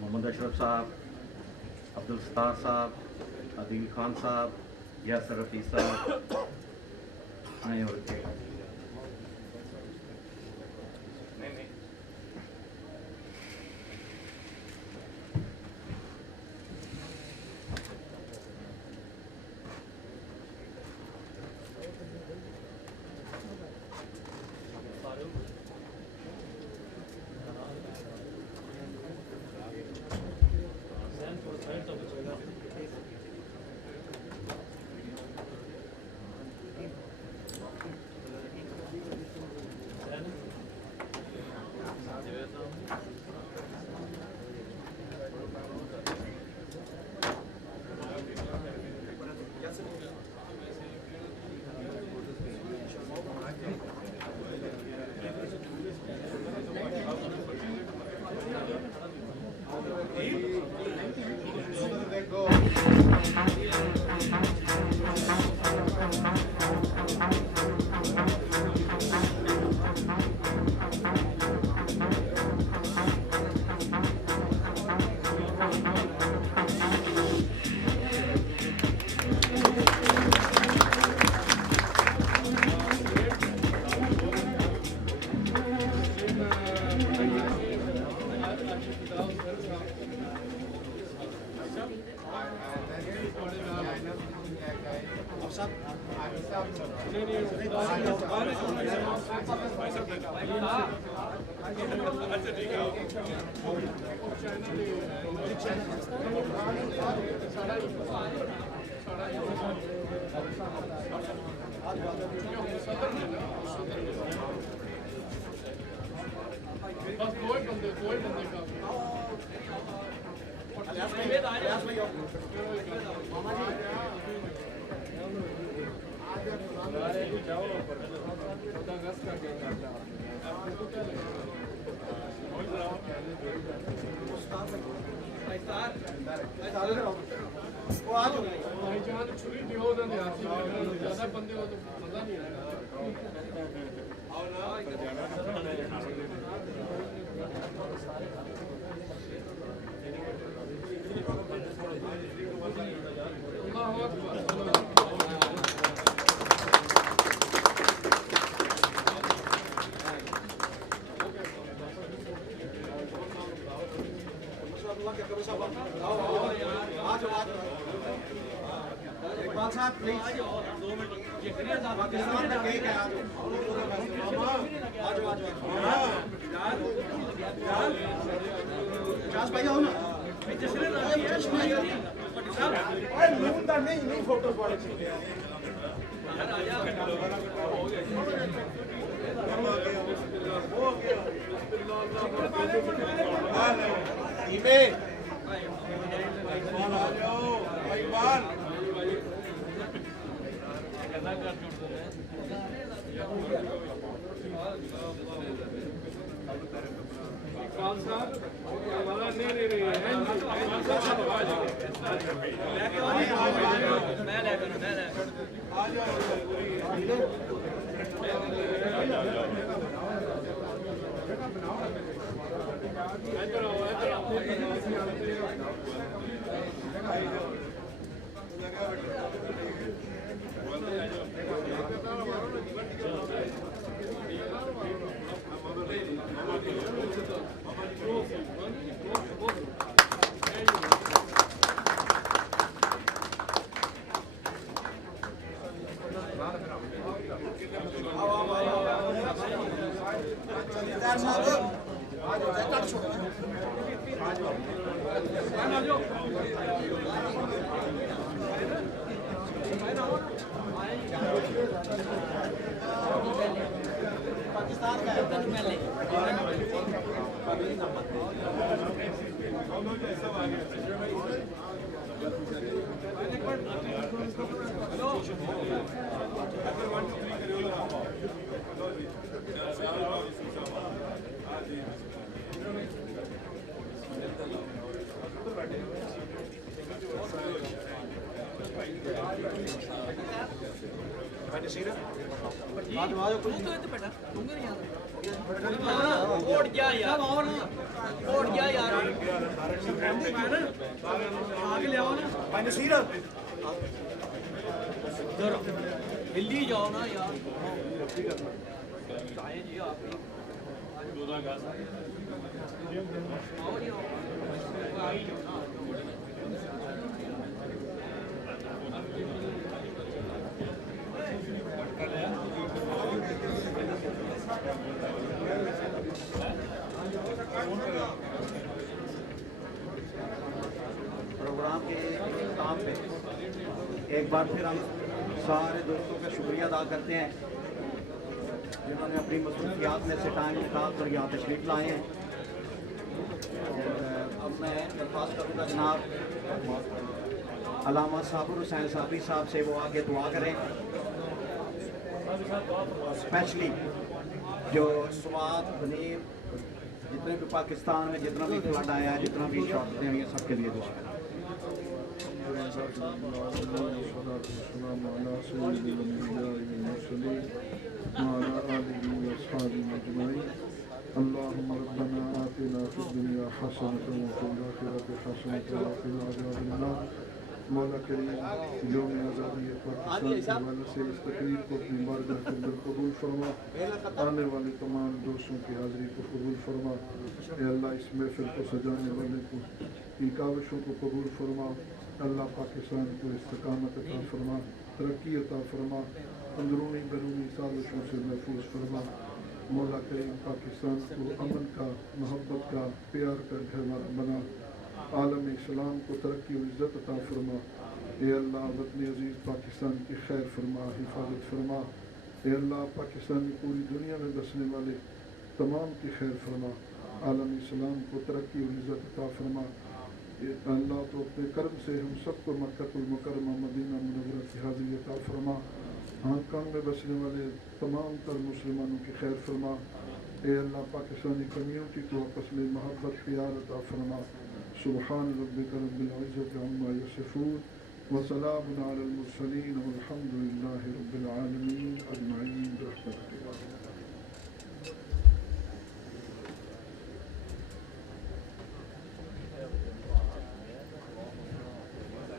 محمد اشرف صاحب, عبدالستار صاحب, عدیل خان صاحب, یاسر رفیع صاحب آئیں اور کیک दिल्ली जाओ ना यार जी आप प्रोग्राम के इख्तिताम पे एक बार फिर हम सारे दोस्तों का शुक्रिया अदा करते हैं जिन्होंने अपनी मसरूफियात में से टाइम निकाल कर यहाँ तशरीफ लाए हैं। और अब मैं दरख्वास्त करूँगा जनाब अल्लामा साबिर हुसैन साबरी साहब से वो आगे दुआ करें, स्पेशली जो स्वात बनीर जितने भी पाकिस्तान में जितना भी फ्लड आया है, जितना भी शॉट देंगे सबके लिए दुआ करें। اللهم ربنا آتنا في الدنيا حسنة وفي الآخرة حسنة وقنا عذاب النار. مولا کریم یوم آزادی پاکستان کے حوالے سے اس تقریب کو اپنی بارگاہ کے اندر قبول فرما، آنے والے تمام دوستوں کی حاضری کو قبول فرما۔ اے اللہ اس محفل کو سجانے والے کو ان کاوشوں کو قبول فرما۔ اللہ پاکستان کو استقامت عطا فرما، ترقی عطا فرما، اندرونی بیرونی سازشوں سے محفوظ فرما۔ مولا کریم پاکستان کو امن کا، محبت کا، پیار کا گھر بنا، عالم اسلام کو ترقی و عزت عطا فرما۔ اے اللہ وطن عزیز پاکستان کی خیر فرما، حفاظت فرما۔ اے اللہ پاکستان کی پوری دنیا میں بسنے والے تمام کی خیر فرما، عالم اسلام کو ترقی و عزت عطا فرما۔ اللہ تو اپنے کرم سے ہم سب کو مکہ المکرمہ مدینہ منورہ کی حاضری عطا فرما۔ ہانگ کانگ میں بسنے والے تمام تر مسلمانوں کی خیر فرما۔ اے اللہ پاکستانی کمیونٹی کو آپس میں محبت پیار عطا فرما۔ سبحان ربک رب العزت عما یصفون وسلام علی المرسلین والحمد للہ رب العالمین اجمعین برحمتک۔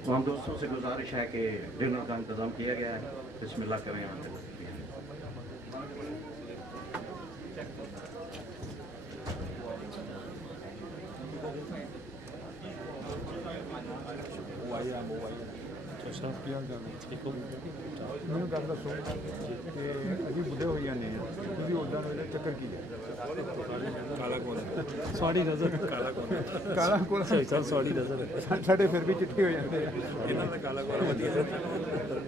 تمام دوستوں سے گزارش ہے کہ ڈنر کا انتظام کیا گیا ہے، بسم اللہ کریں۔ ਮੈਨੂੰ ਗੱਲ ਦੱਸੋ ਕਿ ਅਜੀ ਬੁੱਢੇ ਹੋ ਜਾਂਦੇ ਆ, ਤੁਸੀਂ ਉੱਦਾਂ ਦਾ ਚੱਕਰ ਕੀ ਹੈ? ਕਾਲਾ ਕੋਲ ਸੌੜੀ ਨਜ਼ਰ, ਕਾਲਾ ਕੋਲ ਸਹੀ ਸਰ, ਸੌੜੀ ਨਜ਼ਰ ਸਾਡੇ ਫਿਰ ਵੀ ਚਿੱਟੇ ਹੋ ਜਾਂਦੇ ਆ। ਇਹਨਾਂ ਦਾ ਕਾਲਾ ਕੋਲ ਵਧੀਆ,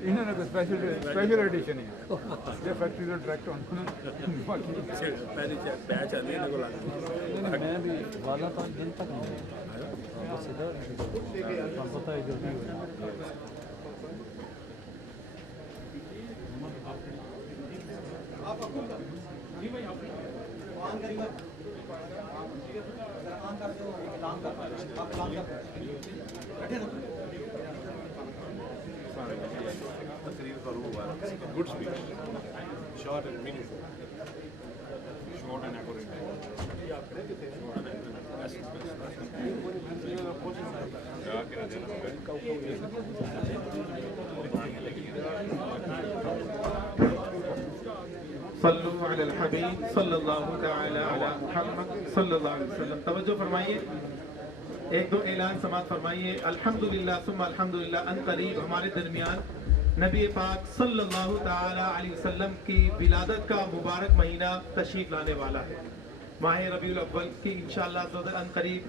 ਇਹਨਾਂ ਦਾ ਸਪੈਸ਼ਲ ਐਡੀਸ਼ਨ ਹੈ ਜੇ ਫੈਕਟਰੀ ਤੋਂ ਡਾਇਰੈਕਟ ਹੋਣ ਬਾਕੀ ਪਹਿਲੀ ਬੈਚ ਆਉਂਦੀ ਇਹਨਾਂ ਕੋਲ। ਮੈਂ ਵੀ ਵਾਲਾ ਤਾਂ ਦਿਨ ਤੱਕ ਨਹੀਂ ਬਸ ਇਹਦਾ ਤੁਹਾਨੂੰ ਪਤਾ ਹੈ ਜਲਦੀ ਹੋ ਜਾਂਦਾ। Good speech, short and meaningful, short and accurate, short and essence. अल हबीब सल्लल्लाहु तआला अला मुहम्मद सल्लल्लाहु अलैहि वसल्लम। तवज्जो फरमाइए, एक दो ऐलान समात फरमाइए। अल्हम्दुलिल्लाह सुम्मा अल्हम्दुलिल्लाह अन करीब हमारे दरमियान नबी पाक सल्लल्लाहु तआला अलैहि वसल्लम की विलादत का मुबारक महीना तशरीफ लाने वाला है। माह रबीउल अव्वल की इंशाअल्लाह अन करीब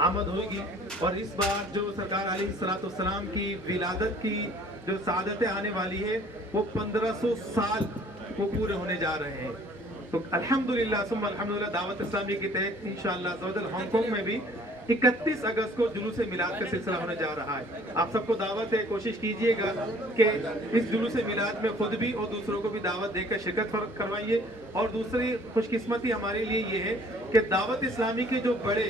आमद होगी और इस बार जो सरकार अलैहिस्सलाम की विलादत की जो सादतें आने वाली है वो 1500 साल वो पूरे होने जा रहे हैं। तो अल्हम्दुलिल्लाह सुम्मा अल्हम्दुलिल्लाह दावत इस्लामी के तहत इंशाअल्लाह हांगकांग में भी 31 अगस्त को जुलूस मिलाद का सिलसिला होने जा रहा है। आप सबको दावत है, कोशिश कीजिएगा कि इस जुलूस मिलाद में खुद भी और दूसरों को भी दावत देकर शिरकत करवाइए। और दूसरी खुशकिस्मती हमारे लिए ये है कि दावत इस्लामी के जो बड़े